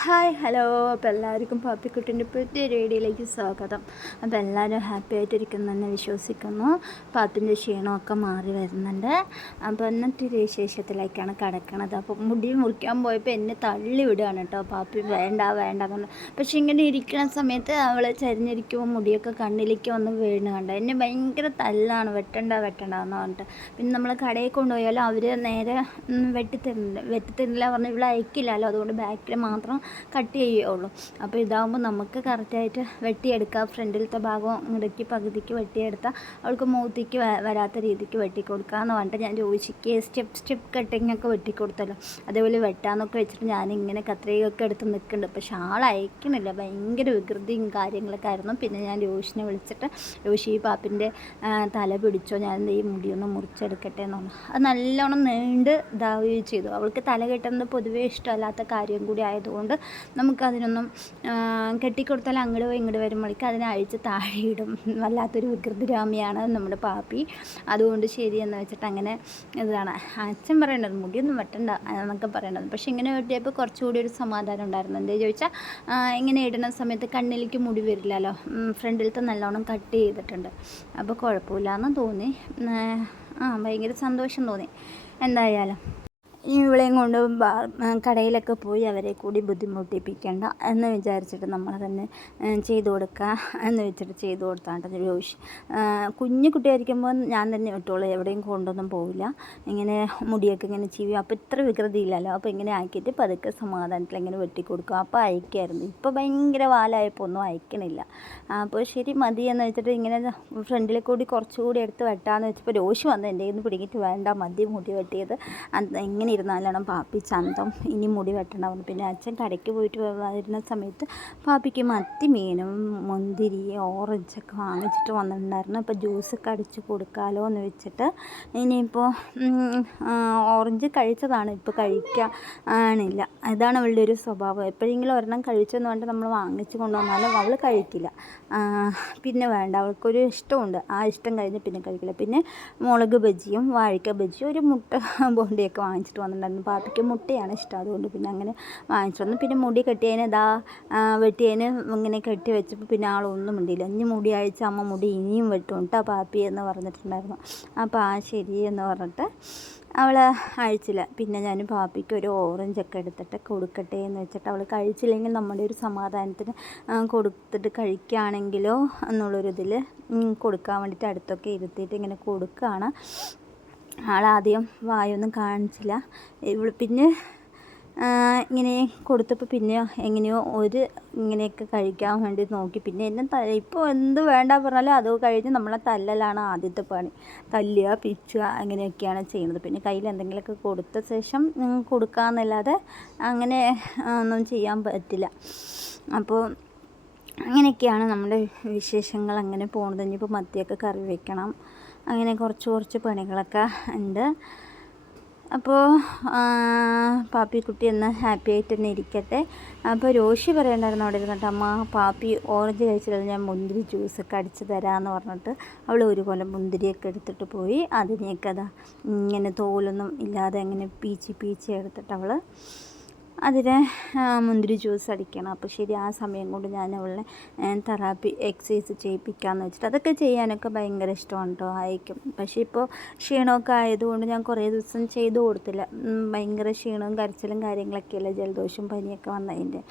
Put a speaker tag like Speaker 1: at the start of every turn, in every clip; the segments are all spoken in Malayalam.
Speaker 1: Hi hello. അപ്പോൾ എല്ലാവർക്കും പാപ്പിക്കുട്ടിന്റെ പുതിയ വീഡിയോയിലേക്ക് സ്വാഗതം. അപ്പോൾ എല്ലാവരും ഹാപ്പി ആയിട്ടിരിക്കുന്നെന്ന് വിശ്വസിക്കുന്നു. പാപ്പിന്റെ ക്ഷീണമൊക്കെ മാറി വരുന്നുണ്ട്. അപ്പോൾ എന്നിട്ട് ഒരു വിശേഷത്തിലേക്കാണ് കിടക്കണത്. അപ്പോൾ മുടി മുറിക്കാൻ പോയപ്പോൾ എന്നെ തള്ളി വിടുകയാണ് കേട്ടോ. പാപ്പി വേണ്ട വേണ്ട എന്ന് പക്ഷേ ഇങ്ങനെ ഇരിക്കുന്ന സമയത്ത് അവൾ ചരിഞ്ഞിരിക്കുമ്പോൾ മുടിയൊക്കെ കണ്ണിലേക്ക് വന്ന് വീണ് കണ്ട. എന്നെ ഭയങ്കര തല്ലാണ്. വെട്ടണ്ട വെട്ടണ്ട എന്ന് പറഞ്ഞിട്ട്. പിന്നെ നമ്മൾ കടയിൽ കൊണ്ടുപോയാലും അവർ നേരെ വെട്ടിത്തരുന്നുണ്ട് വെട്ടിത്തരുന്നില്ല പറഞ്ഞാൽ പറഞ്ഞ് ഇവിടെ അയക്കില്ലല്ലോ. അതുകൊണ്ട് ബാക്കിൽ മാത്രം കട്ട് ചെയ്യുള്ളൂ അപ്പോൾ ഇതാകുമ്പോൾ നമുക്ക് കറക്റ്റായിട്ട് വെട്ടിയെടുക്കാം. ഫ്രണ്ടിലത്തെ ഭാഗം ഇടയ്ക്ക് പകുതിക്ക് വെട്ടിയെടുത്താൽ അവൾക്ക് മൂത്തിക്ക് വരാത്ത രീതിക്ക് വെട്ടിക്കൊടുക്കാമെന്ന് പറഞ്ഞിട്ട് ഞാൻ ചോദിച്ചിക്ക് സ്റ്റെപ്പ് സ്റ്റെപ്പ് കട്ടിങ് ഒക്കെ വെട്ടിക്കൊടുത്തല്ലോ. അതേപോലെ വെട്ടാന്നൊക്കെ വെച്ചിട്ട് ഞാനിങ്ങനെ കത്രികയൊക്കെ എടുത്ത് നിൽക്കുന്നുണ്ട്. പക്ഷെ ആൾ അയക്കണില്ല. ഭയങ്കര വികൃതിയും കാര്യങ്ങളൊക്കെ ആയിരുന്നു. പിന്നെ ഞാൻ രോഷിനെ വിളിച്ചിട്ട് രോഷി ഈ പാപ്പിന്റെ തല പിടിച്ചോ? ഞാൻ ഈ മുടിയൊന്ന് മുറിച്ചെടുക്കട്ടെ എന്ന് പറഞ്ഞു. അത് നല്ലോണം നീണ്ട് ഇതാവുകയും ചെയ്തു. അവൾക്ക് തല കെട്ടുന്നത് പൊതുവേ ഇഷ്ടമല്ലാത്ത കാര്യം കൂടി ആയതുകൊണ്ട് നമുക്കതിനൊന്നും കെട്ടിക്കൊടുത്താൽ അങ്ങോട്ട് പോയി ഇങ്ങോട്ട് വരുമ്പോഴേക്ക് അതിനെ അഴിച്ച് താഴെയിടും വല്ലാത്തൊരു വികൃതിരാമിയാണ് നമ്മുടെ പാപ്പി. അതുകൊണ്ട് ശരിയെന്ന് വെച്ചിട്ട് അങ്ങനെ ഇതാണ്. അച്ഛൻ പറയേണ്ടത് മുടിയൊന്നും വെട്ടണ്ട എന്നൊക്കെ പറയേണ്ടത് പക്ഷേ ഇങ്ങനെ വെട്ടിയപ്പോൾ കുറച്ചുകൂടി ഒരു സമാധാനം ഉണ്ടായിരുന്നു. എന്താ ചോദിച്ചാൽ ഇങ്ങനെ ഇടുന്ന സമയത്ത് കണ്ണിലേക്ക് മുടി വരില്ലല്ലോ. ഫ്രണ്ടിലത്തെ നല്ലോണം കട്ട് ചെയ്തിട്ടുണ്ട്. അപ്പോൾ കുഴപ്പമില്ല എന്ന് തോന്നി ആ ഭയങ്കര സന്തോഷം തോന്നി. എന്തായാലും. ഇവളെയും കൊണ്ട് കടയിലൊക്കെ പോയി അവരെ കൂടി ബുദ്ധിമുട്ടിപ്പിക്കേണ്ട എന്ന് വിചാരിച്ചിട്ട് നമ്മൾ തന്നെ ചെയ്തു കൊടുക്കുക എന്ന് വെച്ചിട്ട് ചെയ്തു കൊടുത്താണ്ട് ആ, കുഞ്ഞു കുട്ടിയായിരിക്കുമ്പോൾ ഞാൻ തന്നെ വിട്ടോളൂ എവിടെയും കൊണ്ടൊന്നും പോവില്ല. ഇങ്ങനെ മുടിയൊക്കെ ഇങ്ങനെ ചീവി അപ്പോൾ ഇത്ര വികൃതിയില്ലല്ലോ. അപ്പോൾ ഇങ്ങനെ ആക്കിയിട്ട് പതുക്കെ സമാധാനത്തിൽ ഇങ്ങനെ വെട്ടിക്കൊടുക്കും. അപ്പോൾ അയക്കായിരുന്നു. ഇപ്പോൾ ഭയങ്കര വാലായപ്പോൾ ഒന്നും അയക്കണില്ല. അപ്പോൾ ശരി മതി എന്ന് വെച്ചിട്ട് ഇങ്ങനെ ഫ്രണ്ടിൽ കൂടി കുറച്ചുകൂടി എടുത്ത് വെട്ടാന്ന് വെച്ചപ്പോൾ രോഷി വന്ന് എന്റെ കയ്യിൽ നിന്ന് പിടിക്കിട്ട് വേണ്ട മതി മുടി വെട്ടിയത്. അത് എങ്ങനെ ഇരുന്നാലാണ് പാപ്പി ചന്തം ഇനി മുടി വെട്ടണമെന്ന് പിന്നെ അച്ഛൻ കടയ്ക്ക് പോയിട്ട് വരുന്ന സമയത്ത് പാപ്പിക്ക് മത്തി മീനും മുന്തിരി ഓറഞ്ചൊക്കെ വാങ്ങിച്ചിട്ട് വന്നിട്ടുണ്ടായിരുന്നു. അപ്പോൾ ജ്യൂസൊക്കെ അടിച്ച് കൊടുക്കാമല്ലോ എന്ന് വെച്ചിട്ട് ഇനിയിപ്പോൾ ഓറഞ്ച് കഴിച്ചതാണ്. ഇപ്പോൾ കഴിക്കാനില്ല അതാണ് അവളുടെ ഒരു സ്വഭാവം. എപ്പോഴെങ്കിലും ഒരെണ്ണം കഴിച്ചെന്ന് പറഞ്ഞിട്ട് നമ്മൾ വാങ്ങിച്ച് കൊണ്ടുവന്നാലും അവൾ കഴിക്കില്ല. പിന്നെ വേണ്ട. അവൾക്കൊരു ഇഷ്ടമുണ്ട്. ആ ഇഷ്ടം കഴിഞ്ഞ് പിന്നെ കഴിക്കില്ല. പിന്നെ മുളക് ബജിയും വാഴക്ക ബജിയും ഒരു മുട്ട ബോണ്ടിയൊക്കെ വാങ്ങിച്ചിട്ട് വന്നിട്ടുണ്ടായിരുന്നു പാപ്പിക്ക് മുട്ടയാണ് ഇഷ്ടം. അതുകൊണ്ട് പിന്നെ അങ്ങനെ വാങ്ങിച്ചു വന്നു. പിന്നെ മുടി കെട്ടിയതിന് ഇതാ വെട്ടിയതിന് ഇങ്ങനെ കെട്ടി വെച്ചപ്പോൾ പിന്നെ ആളൊന്നും മിണ്ടിയില്ല. ഇനി മുടി അഴിച്ച അമ്മ മുടി ഇനിയും വെട്ടും കേട്ടോ പാപ്പി എന്ന് പറഞ്ഞിട്ടുണ്ടായിരുന്നു. അപ്പോൾ ആ ശരി എന്ന് പറഞ്ഞിട്ട് അവൾ അഴിച്ചില്ല. പിന്നെ ഞാൻ പാപ്പിക്ക് ഒരു ഓറഞ്ചൊക്കെ എടുത്തിട്ട് കൊടുക്കട്ടെ എന്ന് വെച്ചിട്ട് അവൾ കഴിച്ചില്ലെങ്കിൽ നമ്മുടെ ഒരു സമാധാനത്തിന് കൊടുത്തിട്ട് കഴിക്കുകയാണെങ്കിലോ എന്നുള്ളൊരിതിൽ കൊടുക്കാൻ വേണ്ടിയിട്ട് അടുത്തൊക്കെ ഇരുത്തിയിട്ട് ഇങ്ങനെ കൊടുക്കുകയാണ്. ആളാദ്യം വായൊന്നും കാണിച്ചില്ല. ഇവൾ പിന്നെ ഇങ്ങനെ കൊടുത്തപ്പോൾ പിന്നെ എങ്ങനെയോ ഒരു ഇങ്ങനെയൊക്കെ കഴിക്കാൻ വേണ്ടി നോക്കി. പിന്നെ എന്നെ ത ഇപ്പോൾ എന്ത് വേണ്ട പറഞ്ഞാലും അത് കഴിഞ്ഞ് നമ്മളെ തല്ലലാണ് ആദ്യത്തെ പണി. തല്ലുക പിച്ചുക അങ്ങനെയൊക്കെയാണ് ചെയ്യുന്നത്. പിന്നെ കയ്യിൽ എന്തെങ്കിലുമൊക്കെ കൊടുത്ത ശേഷം കൊടുക്കാമെന്നല്ലാതെ അങ്ങനെ ഒന്നും ചെയ്യാൻ പറ്റില്ല. അപ്പോൾ അങ്ങനെയൊക്കെയാണ് നമ്മുടെ വിശേഷങ്ങൾ. അങ്ങനെ പോകുന്നത് ഇനിയിപ്പോൾ മത്തിയൊക്കെ കറി വെക്കണം. അങ്ങനെ കുറച്ച് കുറച്ച് പണികളൊക്കെ ഉണ്ട്. അപ്പോൾ പാപ്പിക്കുട്ടി ഒന്ന് ഹാപ്പി ആയിട്ട് തന്നെ ഇരിക്കട്ടെ. അപ്പോൾ രോഷി പറയണ്ടായിരുന്നു അവിടെ ഇരുന്നിട്ട് അമ്മ പാപ്പി ഓറഞ്ച് കഴിച്ചില്ല ഞാൻ മുന്തിരി ജ്യൂസൊക്കെ അടിച്ച് തരാമെന്ന് പറഞ്ഞിട്ട് അവൾ ഒരു കൊല്ലം മുന്തിരിയൊക്കെ എടുത്തിട്ട് പോയി. അതിനെയൊക്കെ അതാ ഇങ്ങനെ തോലൊന്നും ഇല്ലാതെ ഇങ്ങനെ പീച്ചി പീച്ചി എടുത്തിട്ട് അവൾ അതിന് മുന്തിരി ജ്യൂസ് അടിക്കണം. അപ്പോൾ ശരി ആ സമയം കൊണ്ട് ഞാൻ അവളെ തെറാപ്പി എക്സസൈസ് ചെയ്യിപ്പിക്കാമെന്ന് വെച്ചിട്ട് അതൊക്കെ ചെയ്യാനൊക്കെ ഭയങ്കര ഇഷ്ടമാണ് കേട്ടോ ആയിരിക്കും പക്ഷേ ഇപ്പോൾ ക്ഷീണമൊക്കെ ആയതുകൊണ്ട് ഞാൻ കുറേ ദിവസം ചെയ്തു കൊടുത്തില്ല. ഭയങ്കര ക്ഷീണവും കരച്ചിലും കാര്യങ്ങളൊക്കെയല്ലേ ജലദോഷം പനിയൊക്കെ വന്നതിന്റെ.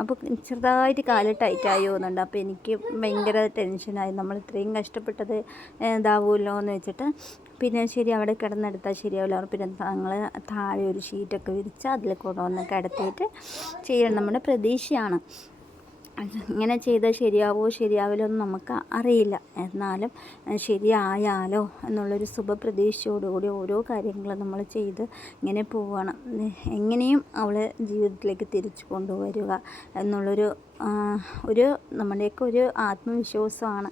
Speaker 1: അപ്പോൾ ചെറുതായിട്ട് കാൽ ടൈറ്റായി പോകുന്നുണ്ട്. അപ്പോൾ എനിക്ക് ഭയങ്കര ടെൻഷനായി. നമ്മൾ ഇത്രയും കഷ്ടപ്പെട്ടത് ഇതാവുമല്ലോ എന്ന് വെച്ചിട്ട് പിന്നെ ശരി അവിടെ കിടന്നെടുത്താൽ ശരിയാവില്ല. പിന്നെ ഞങ്ങൾ താഴെ ഒരു ഷീറ്റൊക്കെ വിരിച്ച് അതിൽ കൊണ്ടുവന്ന് കിടത്തിയിട്ട് ചെയ്യണം. നമ്മുടെ പ്രതീക്ഷയാണ്. ഇങ്ങനെ ചെയ്താൽ ശരിയാവോ ശരിയാവില്ലോ എന്ന് നമുക്ക് അറിയില്ല. എന്നാലും ശരിയായാലോ എന്നുള്ളൊരു ശുഭപ്രതീക്ഷയോടുകൂടി ഓരോ കാര്യങ്ങളും നമ്മൾ ചെയ്ത് ഇങ്ങനെ പോവണം. എങ്ങനെയും അവളെ ജീവിതത്തിലേക്ക് തിരിച്ചു കൊണ്ടുവരിക എന്നുള്ളൊരു ഒരു നമ്മുടെയൊക്കെ ഒരു ആത്മവിശ്വാസമാണ്.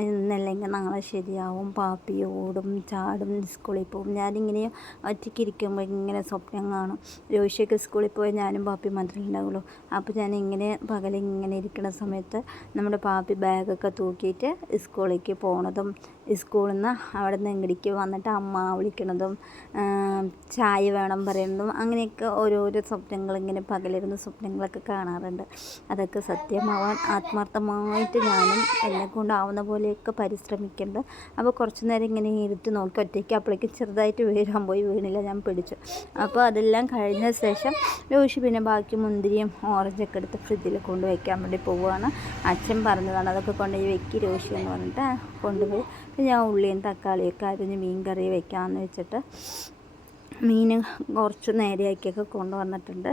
Speaker 1: ഇന്നല്ലെങ്കിൽ നാളെ ശരിയാവും. പാപ്പി ഓടും ചാടും സ്കൂളിൽ പോകും. ഞാനിങ്ങനെ ഒറ്റയ്ക്ക് ഇരിക്കുമ്പോൾ ഇങ്ങനെ സ്വപ്നം കാണും. രോഷിയൊക്കെ സ്കൂളിൽ പോയി ഞാനും പാപ്പി മാത്രമേ ഉണ്ടാവുള്ളൂ. അപ്പോൾ ഞാൻ ഇങ്ങനെ പകലിങ്ങനെ ഇരിക്കുന്ന സമയത്ത് നമ്മുടെ പാപ്പി ബാഗൊക്കെ തൂക്കിയിട്ട് സ്കൂളിലേക്ക് പോണതും സ്കൂളിൽ നിന്ന് അവിടെ നിന്ന് ഇങ്ങടിക്ക് വന്നിട്ട് അമ്മ വിളിക്കണതും ചായ വേണം പറയുന്നതും അങ്ങനെയൊക്കെ ഓരോരോ സ്വപ്നങ്ങൾ ഇങ്ങനെ പകലിരുന്ന് സ്വപ്നങ്ങളൊക്കെ കാണാറുണ്ട്. അതൊക്കെ സത്യമാവാൻ ആത്മാർത്ഥമായിട്ട് ഞാനും എന്നെ കൊണ്ടാവുന്ന പോലെയൊക്കെ പരിശ്രമിക്കുന്നുണ്ട്. അപ്പോൾ കുറച്ച് നേരം ഇങ്ങനെ ഇരുത്തി നോക്കി ഒറ്റയ്ക്ക് അപ്പോഴേക്കും ചെറുതായിട്ട് വീഴാൻ പോയി വീണില്ല ഞാൻ പിടിച്ചു. അപ്പോൾ അതെല്ലാം കഴിഞ്ഞ ശേഷം രോഷി പിന്നെ ബാക്കി മുന്തിരിയും ഓറഞ്ചൊക്കെ എടുത്ത് ഫ്രിഡ്ജിൽ കൊണ്ടുവയ്ക്കാൻ വേണ്ടി പോവുകയാണ്. അച്ഛൻ പറഞ്ഞതാണ് അതൊക്കെ കൊണ്ടുപോയി വെക്കി രോഷി എന്ന് പറഞ്ഞിട്ട് കൊണ്ടുപോയി. ഞാൻ ഉള്ളിയും തക്കാളിയൊക്കെ അരിഞ്ഞ് മീൻ കറി വെക്കാമെന്ന് വെച്ചിട്ട് മീൻ കുറച്ച് നേരെയാക്കിയൊക്കെ കൊണ്ടുവന്നിട്ടുണ്ട്.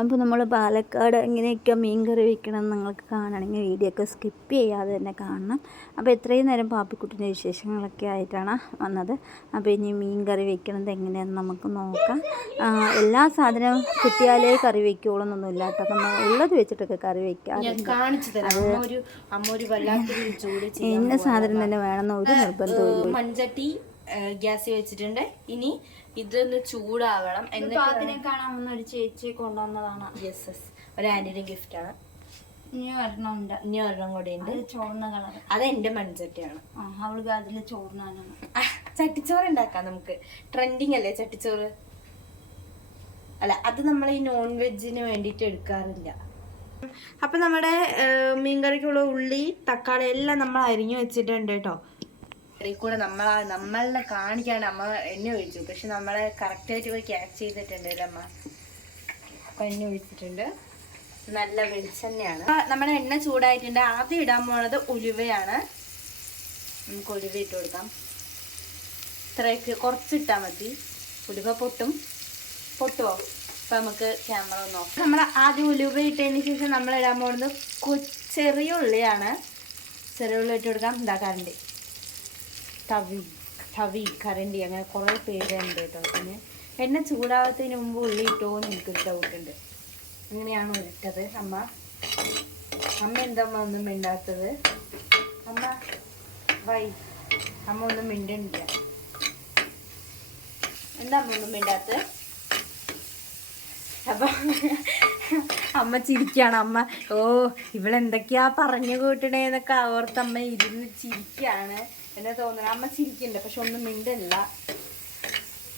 Speaker 1: അപ്പോൾ നമ്മൾ പാലക്കാട് എങ്ങനെയൊക്കെ മീൻ കറി വെക്കണം എന്ന് നിങ്ങൾക്ക് കാണണമെങ്കിൽ വീഡിയോ ഒക്കെ സ്കിപ്പ് ചെയ്യാതെ തന്നെ കാണണം. അപ്പോൾ എത്രയും നേരം പാപ്പിക്കുട്ടിന്റെ വിശേഷങ്ങളൊക്കെ ആയിട്ടാണ് വന്നത്. അപ്പോൾ ഇനി മീൻ കറി വയ്ക്കണത് എങ്ങനെയാണെന്ന് നമുക്ക് നോക്കാം. എല്ലാ സാധനവും കിട്ടിയാലേ കറി വയ്ക്കുള്ളൂ ഇല്ല കേട്ടോ. നമ്മൾ ഉള്ളത് വെച്ചിട്ടൊക്കെ കറി
Speaker 2: വയ്ക്കാം ചെയ്യാൻ
Speaker 1: ഇന്ന സാധനം തന്നെ വേണമെന്ന് ഒരു നിർബന്ധവും
Speaker 2: മൺചട്ടി ഗ്യാസിൽ വെച്ചിട്ടുണ്ട്. ഇനി ഇതൊന്ന് ചൂടാവണം. എന്നിട്ട്
Speaker 1: അതിനെ കാണാമെന്ന് ഒരു ചേച്ചി കൊണ്ടുവന്നതാണ്.
Speaker 2: യെസ് യെസ് ഒരു ആന്റിയുടെ ഗിഫ്റ്റ് ആണ്.
Speaker 1: ഇനി ഒരെണ്ണമുണ്ട്
Speaker 2: ഇനി ഒരെണ്ണം കൂടി ഉണ്ട്.
Speaker 1: ചോർന്ന കളർ
Speaker 2: അത് എന്റെ മൺചട്ടിയാണ്
Speaker 1: അവൾക്ക് അതിൽ ചോറിനാണ്.
Speaker 2: ചട്ടിച്ചോറ് ഉണ്ടാക്കാം നമുക്ക്. ട്രെൻഡിങ് അല്ലേ ചട്ടിച്ചോറ്? അല്ല അത് നമ്മൾ ഈ നോൺ വെജിന് വേണ്ടിട്ട് എടുക്കാറില്ല. അപ്പൊ നമ്മുടെ മീൻകറിക്കുള്ള ഉള്ളി തക്കാളി എല്ലാം നമ്മൾ അരിഞ്ഞു വെച്ചിട്ടുണ്ട് കേട്ടോ. ഇടയിൽ കൂടെ നമ്മൾ നമ്മളെ കാണിക്കാണ്ട് അമ്മ എന്നെ ഒഴിച്ചു പക്ഷെ നമ്മളെ കറക്റ്റായിട്ട് പോയി ക്യാച്ച് ചെയ്തിട്ടുണ്ട് അമ്മ. അപ്പൊ എന്നെ ഒഴിച്ചിട്ടുണ്ട് നല്ല വെളിച്ചെണ്ണയാണ്. നമ്മുടെ എണ്ണ ചൂടായിട്ടുണ്ട്. ആദ്യം ഇടാൻ പോണത് ഉലുവയാണ്. നമുക്ക് ഉലുവ ഇട്ട് കൊടുക്കാം. ഇത്രയൊക്കെ കുറച്ചിട്ടാൽ മതി. ഉലുവ പൊട്ടും. പൊട്ടുമോ അപ്പൊ നമുക്ക് ക്യാമറ നോക്കാം. നമ്മൾ ആദ്യം ഉലുവ ഇട്ടതിന് ശേഷം നമ്മൾ ഇടാൻ പോകുന്നത് ചെറിയ ഉള്ളിയാണ്. ചെറിയ ഉള്ളി ഇട്ട് കൊടുക്കാം. എന്താ കറണ്ടി. തവി തവി കറണ്ടി അങ്ങനെ കുറേ പേരുണ്ട് കേട്ടോ പിന്നെ എണ്ണ ചൂടാവത്തതിന് മുമ്പ് ഉള്ളി ഇട്ടോ എന്ന് എനിക്കൊരു ഡൗട്ടുണ്ട് അങ്ങനെയാണ് ഉരുട്ടത്. അമ്മ അമ്മ എന്താ അമ്മ ഒന്നും മിണ്ടാത്തത്? അമ്മ വൈ അമ്മ ഒന്നും മിണ്ടണില്ല. എന്താ അമ്മ ഒന്നും മിണ്ടാത്തത്? അപ്പൊ അമ്മ ചിരിക്കാണ്. അമ്മ ഓ ഇവളെന്തൊക്കെയാ പറഞ്ഞു കൂട്ടണേന്നൊക്കെ ഓർത്ത് ഇരുന്ന് ചിരിക്കാണ്. എന്നെ തോന്നുന്നു അമ്മ ചിരിക്കുന്നുണ്ട് പക്ഷെ ഒന്നും മിണ്ടല്ല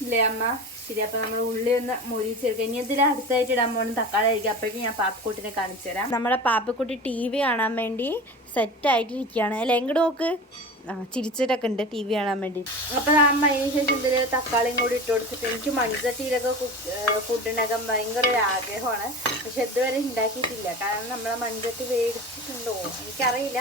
Speaker 2: ഇല്ലേ അമ്മ? ശരി അപ്പൊ നമ്മൾ ഉള്ളി ഒന്ന് മുരിച്ചെടുക്കുക ഇനി ഇതിൽ അടുത്തായിട്ട് ഇടാൻ പോകുന്ന തക്കാളി ആയിരിക്കും അപ്പോഴേക്കും ഞാൻ പാപ്പക്കുട്ടിനെ കാണിച്ചു തരാം. നമ്മുടെ പാപ്പക്കുട്ടി ടി വി കാണാൻ വേണ്ടി സെറ്റ് ആയിട്ടിരിക്കുകയാണ്. അല്ലെ? എങ്ങോട്ട് നോക്ക്? ചിരിച്ചിട്ടൊക്കെ ഉണ്ട് ടി വി കാണാൻ വേണ്ടി. അപ്പൊ അമ്മ അതിന് ശേഷം ഇതിൽ തക്കാളിയും കൂടി ഇട്ട് കൊടുത്തിട്ട് എനിക്ക് മൺചട്ടിയിലൊക്കെ ഫുഡ് ഉണ്ടാക്കാൻ ഭയങ്കര ഒരു ആഗ്രഹമാണ്. പക്ഷെ ഇതുവരെ ഉണ്ടാക്കിയിട്ടില്ല കാരണം നമ്മളെ മൺചട്ടി മേടിച്ചിട്ടുണ്ടോ എനിക്കറിയില്ല.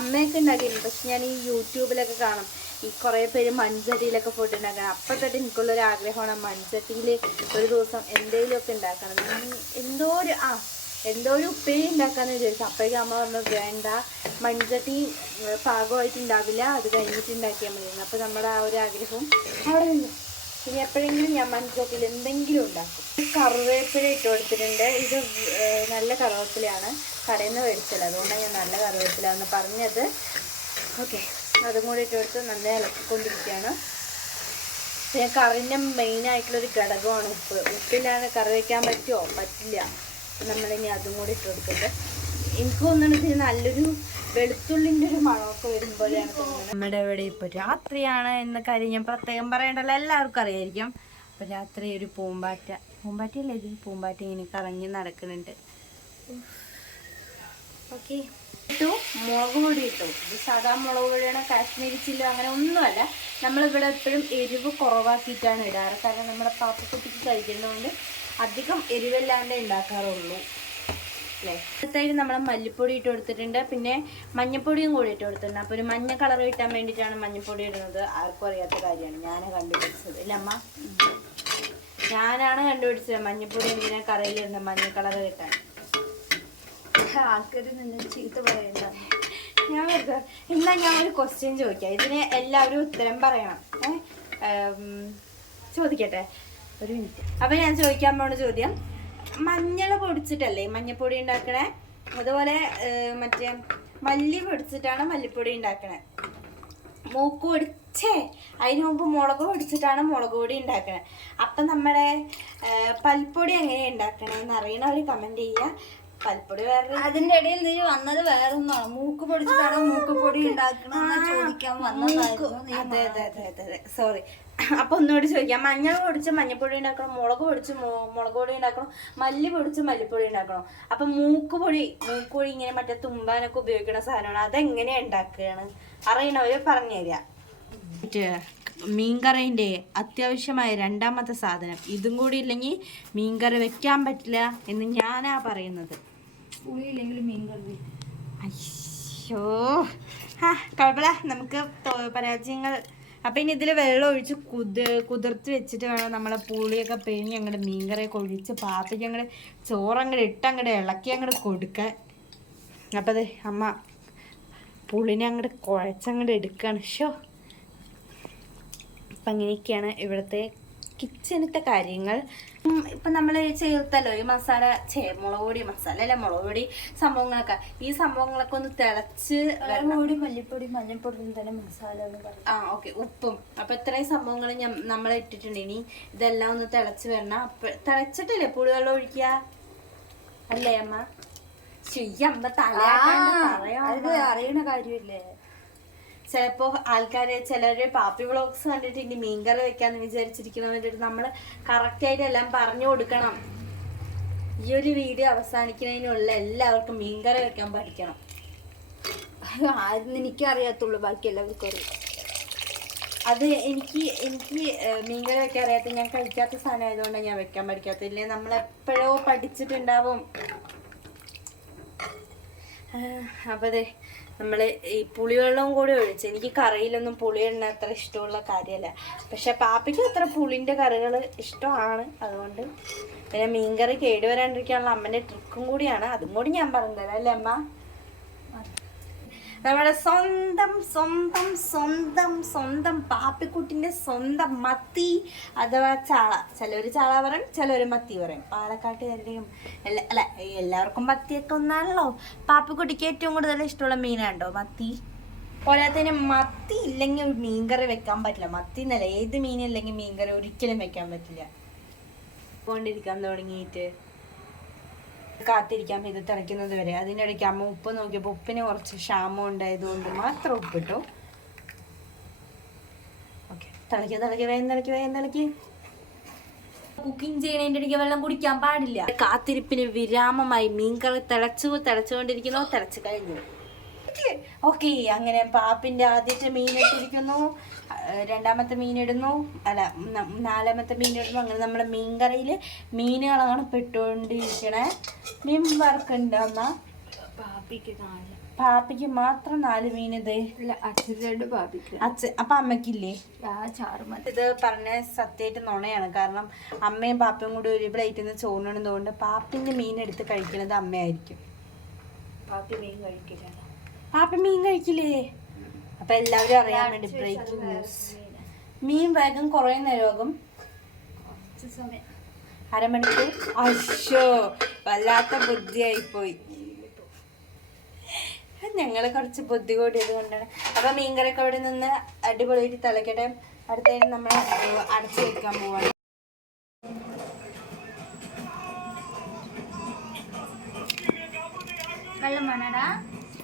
Speaker 2: അമ്മയൊക്കെ ഉണ്ടാക്കിയിട്ടുണ്ട് പക്ഷെ ഞാൻ ഈ യൂട്യൂബിലൊക്കെ കാണും. ഈ കുറേ പേര് മൺചട്ടിയിലൊക്കെ ഫുഡ് ഉണ്ടാക്കണം അപ്പം തൊട്ട് എനിക്കുള്ളൊരു ആഗ്രഹമാണ് മൺചട്ടിയിൽ ഒരു ദിവസം എന്തെങ്കിലുമൊക്കെ ഉണ്ടാക്കണം എന്തോ ഒരു ആ എന്തോ ഒരു ഉപ്പേരി ഉണ്ടാക്കാന്ന് വിചാരിച്ചു. അപ്പോഴേക്കും അമ്മ പറഞ്ഞു വേണ്ട മൺചട്ടി പാകമായിട്ട് ഉണ്ടാവില്ല അത് കഴിഞ്ഞിട്ട് ഉണ്ടാക്കിയാൽ മതി. അപ്പോൾ നമ്മുടെ ആ ഒരു ആഗ്രഹവും അവിടെ നിന്ന്. ഇനി എപ്പോഴെങ്കിലും ഞാൻ മൺചട്ടിയിൽ എന്തെങ്കിലും ഉണ്ടാക്കും. കറിവേപ്പില ഇട്ട് കൊടുത്തിട്ടുണ്ട്. ഇത് നല്ല കറിവേപ്പിലയാണ് കടയിൽ നിന്ന് മേടിച്ചത്. അതുകൊണ്ടാണ് ഞാൻ നല്ല കറിവേപ്പില എന്ന് പറഞ്ഞത്. ഓക്കെ. അതും കൂടി ഇട്ട് കൊടുത്ത് നന്നായി ഇളക്കിക്കൊണ്ടിരിക്കുകയാണ്. പിന്നെ കറിന്റെ മെയിനായിട്ടുള്ളൊരു ഘടകമാണ് ഉപ്പ്. ഉപ്പില്ലാതെ കറി വയ്ക്കാൻ പറ്റുമോ? പറ്റില്ല. അപ്പം നമ്മളിനി അതും കൂടി ഇട്ട് കൊടുക്കട്ടെ എനിക്ക് തോന്നുന്നത് നല്ലൊരു വെളുത്തുള്ളിന്റെ ഒരു മണമൊക്കെ വരും പോലെയാണ് തോന്നുന്നത്. നമ്മുടെ ഇവിടെ ഇപ്പോൾ രാത്രിയാണ് എന്ന കാര്യം ഞാൻ പ്രത്യേകം പറയണ്ടല്ലോ. എല്ലാവർക്കും അറിയായിരിക്കും. അപ്പോൾ രാത്രി ഒരു പൂമ്പാറ്റ. പൂമ്പാറ്റയല്ലേ ഇത്? പൂമ്പാറ്റ ഇങ്ങനെ കറങ്ങി നടക്കുന്നുണ്ട്. ഓക്കെ. ഇട്ടു. മുളക് പൊടി ഇട്ടു. ഇത് സാധാ മുളക് പൊടിയാണ് കാശ്മീരി ചില്ലോ അങ്ങനെ ഒന്നുമല്ല. നമ്മളിവിടെ എപ്പോഴും എരിവ് കുറവാക്കിയിട്ടാണ് ഇടാറ്. കാരണം നമ്മുടെ പാപ്പക്കുട്ടിക്ക് കഴിക്കുന്നതുകൊണ്ട് അധികം എരിവില്ലാണ്ടേ ഉണ്ടാക്കാറുള്ളൂ. അല്ലേ? അടുത്തായിട്ട് നമ്മൾ മല്ലിപ്പൊടി ഇട്ട് കൊടുത്തിട്ടുണ്ട്. പിന്നെ മഞ്ഞപ്പൊടിയും കൂടി ഇട്ട് കൊടുത്തിട്ടുണ്ട്. അപ്പോൾ ഒരു മഞ്ഞ കളർ കിട്ടാൻ വേണ്ടിയിട്ടാണ് മഞ്ഞപ്പൊടി ഇടുന്നത്. ആർക്കും അറിയാത്ത കാര്യമാണ്. ഞാൻ കണ്ടുപിടിച്ചത്. ഇല്ല അമ്മ? ഞാനാണ് കണ്ടുപിടിച്ചത് മഞ്ഞപ്പൊടി എന്തിനാ കറിയിലിടുന്നത് മഞ്ഞ കളർ കിട്ടാൻ.
Speaker 1: ആൾക്കാർ നിന്ന് ചീത്ത പറയണ്ട.
Speaker 2: ഞാൻ വെറുതെ എന്നാ ഞാൻ ഒരു ക്വസ്റ്റ്യൻ ചോദിക്കാം. ഇതിന് എല്ലാവരും ഉത്തരം പറയണം. ചോദിക്കട്ടെ? ഒരു മിനിറ്റ് അപ്പൊ ഞാൻ ചോദിക്കാൻ പോണ ചോദ്യം മഞ്ഞൾ പൊടിച്ചിട്ടല്ലേ മഞ്ഞപ്പൊടി ഉണ്ടാക്കണേ? അതുപോലെ മറ്റേ മല്ലി പൊടിച്ചിട്ടാണ് മല്ലിപ്പൊടി ഉണ്ടാക്കണേ. മൂക്ക് പൊടിച്ചേ അതിന് മുമ്പ് മുളക് പൊടിച്ചിട്ടാണ് മുളക് പൊടി ഉണ്ടാക്കണേ. അപ്പം നമ്മുടെ പൽപ്പൊടി എങ്ങനെയാണ് ഉണ്ടാക്കണേന്ന് അറിയണവർ കമന്റ് ചെയ്യുക പൽപ്പൊടി വേറെ
Speaker 1: അതിന്റെ ഇടയിൽ നീ വന്നത് വേറെ ഒന്നാണ് മൂക്ക് പൊടിച്ചിട്ടാണ് മൂക്ക് പൊടി ഉണ്ടാക്കണം ചോദിക്കാൻ വന്നതായിരുന്നു.
Speaker 2: അതെ അതെ അതെ അതെ സോറി അപ്പൊ ഒന്നുകൂടി ചോദിക്കാം. മഞ്ഞൾ പൊടിച്ച് മഞ്ഞപ്പൊടി ഉണ്ടാക്കണം? മുളക് പൊടിച്ച് മുളക് പൊടി ഉണ്ടാക്കണം? മല്ലി പൊടിച്ച് മല്ലിപ്പൊടി ഉണ്ടാക്കണം? അപ്പൊ മൂക്ക് പൊടി മൂക്ക് പൊടി ഇങ്ങനെ മറ്റേ തുമ്പാനൊക്കെ ഉപയോഗിക്കുന്ന സാധനമാണ്. അതെങ്ങനെയാ ഉണ്ടാക്കുകയാണ് അറിയണവര് പറഞ്ഞു തരാം. മീൻകറിന്റെ അത്യാവശ്യമായ രണ്ടാമത്തെ സാധനം. ഇതും കൂടി ഇല്ലെങ്കിൽ മീൻകറി വെക്കാൻ പറ്റില്ല എന്ന് ഞാനാ പറയുന്നത്. അയ്യോ. ആ കുഴപ്പമില്ല. നമുക്ക് പരാജയങ്ങൾ അപ്പം ഇനി ഇതിൽ വെള്ളം ഒഴിച്ച് കുതി കുതിർത്ത് വെച്ചിട്ട് വേണം നമ്മളെ പുളിയൊക്കെ പിഴിഞ്ഞ് അങ്ങോട്ട് മീൻകറിയൊക്കെ ഒഴിച്ച് പാത്തിക്ക് അങ്ങോട്ട് ചോറങ്ങോട്ട് ഇട്ട് അങ്ങോട്ട് ഇളക്കി അങ്ങോട്ട് കൊടുക്കാൻ. അപ്പം അമ്മ പുളിനെ അങ്ങോട്ട് കുഴച്ചങ്ങോട്ട് എടുക്കുകയാണ് ഷോ അപ്പം അങ്ങനെയൊക്കെയാണ് ഇവിടുത്തെ കിച്ചണിത്തെ കാര്യങ്ങൾ. ഇപ്പം നമ്മൾ ചേർത്തല്ലോ ഈ മസാല ചേ മുളക് പൊടി മസാല അല്ല മുളക് പൊടി സംഭവങ്ങളൊക്കെ. ഈ സംഭവങ്ങളൊക്കെ ഒന്ന് തിളച്ച്
Speaker 1: മുളകുപൊടി മല്ലിപ്പൊടി മല്ലിപ്പൊടി തന്നെ മസാല
Speaker 2: ആ ഓക്കെ ഉപ്പും. അപ്പൊ ഇത്രയും സംഭവങ്ങൾ നമ്മൾ ഇട്ടിട്ടുണ്ട്. ഇനി ഇതെല്ലാം ഒന്ന് തിളച്ച് വരണം. അപ്പൊ തിളച്ചിട്ടില്ലേ പുളിവെള്ളം ഒഴിക്കുക? അല്ലേ അമ്മ? ശരി അമ്മ തലയാട്ടാണ്ട്
Speaker 1: അറിയണ കാര്യമില്ലേ?
Speaker 2: ചിലപ്പോ ആൾക്കാര് ചിലര് പാപ്പി വ്ളോഗ്സ് കണ്ടിട്ട് ഇനി മീൻകറി വെക്കാന്ന് വിചാരിച്ചിരിക്കുന്നവരുടെ നമ്മൾ നമ്മൾ കറക്റ്റ് ആയിട്ട് എല്ലാം പറഞ്ഞു കൊടുക്കണം. ഈ ഒരു വീഡിയോ അവസാനിക്കുന്നതിനുള്ള എല്ലാവർക്കും മീൻകറി വെക്കാൻ പഠിക്കണം.
Speaker 1: ആരും എനിക്കറിയാത്തുള്ളൂ ബാക്കി എല്ലാവർക്കും അറിയാം.
Speaker 2: അത് എനിക്ക് എനിക്ക് മീൻകറി വെക്കാൻ അറിയാത്ത ഞാൻ കഴിക്കാത്ത സാധനം ആയതുകൊണ്ടാണ് ഞാൻ വെക്കാൻ പഠിക്കാത്തത്. ഇല്ലേ നമ്മൾ എപ്പോഴോ പഠിച്ചിട്ടുണ്ടാവും ആഹ്, നമ്മൾ ഈ പുളിവെള്ളവും കൂടി ഒഴിച്ച് എനിക്ക് കറിയിലൊന്നും പുളി അത്ര ഇഷ്ടമുള്ള കാര്യമല്ല. പക്ഷെ പാപ്പയ്ക്ക് അത്ര പുളിന്റെ കറികൾ ഇഷ്ടമാണ്. അതുകൊണ്ട് പിന്നെ മീൻകറി കേടുവരാണ്ടിരിക്കാനുള്ള അമ്മന്റെ ട്രിക്കും കൂടിയാണ്. അതും കൂടി ഞാൻ പറഞ്ഞുതരാം അല്ലേ അമ്മ? നമ്മുടെ സ്വന്തം സ്വന്തം സ്വന്തം സ്വന്തം പാപ്പിക്കുട്ടിന്റെ സ്വന്തം മത്തി അഥവാ ചാള. ചിലവര് ചാള പറയും ഒരു മത്തി പറയും. പാലക്കാട്ടുകാരുടെയും അല്ല എല്ലാവർക്കും മത്തിയൊക്കെ ഒന്നാണല്ലോ. പാപ്പിക്കുട്ടിക്ക് ഏറ്റവും കൂടുതൽ ഇഷ്ടമുള്ള മീനാണ്ടോ? മത്തി? പോലെ തന്നെ മത്തി ഇല്ലെങ്കിൽ മീൻകറി വെക്കാൻ പറ്റില്ല. മത്തി എന്നല്ല ഏത് മീനില്ലെങ്കിൽ മീൻകറി ഒരിക്കലും വെക്കാൻ പറ്റില്ല. കൊണ്ടിരിക്കാൻ തുടങ്ങിയിട്ട്. കാത്തിരിക്കാം ഇത് തിളയ്ക്കുന്നത് വരെ. അതിനിടയ്ക്ക് അമ്മ ഉപ്പ് നോക്കിയപ്പോൾ ഉപ്പിന് കുറച്ച് ക്ഷാമം ഉണ്ടായതുകൊണ്ട് മാത്രം ഉപ്പിട്ടു. ഓക്കെ. തിളക്കി തിളക്കി വേഗം തിളക്കി വേഗം തിളക്കി കുക്കിംഗ് ചെയ്യണതിന്റെ ഇടയ്ക്ക് വെള്ളം കുടിക്കാൻ പാടില്ല. കാത്തിരിപ്പിന് വിരാമമായി മീൻകറി തിളച്ചു തിളച്ചുകൊണ്ടിരിക്കുന്നു തിളച്ചു കഴിഞ്ഞു. ഓക്കെ അങ്ങനെ പാപ്പിന്റെ ആദ്യത്തെ മീൻ ഇട്ടിരിക്കുന്നു. രണ്ടാമത്തെ മീൻ ഇടുന്നു. അല്ല നാലാമത്തെ മീൻ ഇടുന്നു. അങ്ങനെ നമ്മുടെ മീൻകറിയിൽ മീനുകളാണ് പെട്ടുകൊണ്ടിരിക്കണേ. മീൻ വർക്ക് അമ്മ?
Speaker 1: പാപ്പിക്ക് നാല്.
Speaker 2: പാപ്പിക്ക് മാത്രം നാല് മീൻ ഇത്
Speaker 1: അച്ഛൻ
Speaker 2: അപ്പൊ അമ്മക്കില്ലേ? ഇത് പറഞ്ഞ സത്യമായിട്ട് നുണയാണ്. കാരണം അമ്മയും പാപ്പയും കൂടി ഒരു പ്ലേറ്റിൽ നിന്ന് ചോറിനുകൊണ്ട് പാപ്പിന്റെ മീൻ എടുത്ത് കഴിക്കുന്നത് അമ്മയായിരിക്കും.
Speaker 1: പാപ്പി മീൻ കഴിക്കില്ല.
Speaker 2: പാപ്പ മീൻ കഴിക്കില്ലേ? അപ്പൊ എല്ലാവരും അറിയാൻ വേണ്ടി ബ്രേക്കിംഗ് ന്യൂസ് മീൻ വേഗം കുറേ നേരമാകും
Speaker 1: കുറച്ച് സമയം.
Speaker 2: അരമണിക്കൂർ? അശോ വല്ലാത്ത ബുദ്ധിയായി പോയി ഞങ്ങൾ കുറച്ച് ബുദ്ധി കൂടിയത് കൊണ്ടാണ്. അപ്പൊ മീൻകറിയൊക്കെ അവിടെ നിന്ന് അടിപൊളിയായിട്ട് തിളക്കട്ടെ. അടുത്ത നമ്മൾ അടച്ചു വെക്കാൻ പോവാണ്.
Speaker 1: വെള്ളം വേണടാ.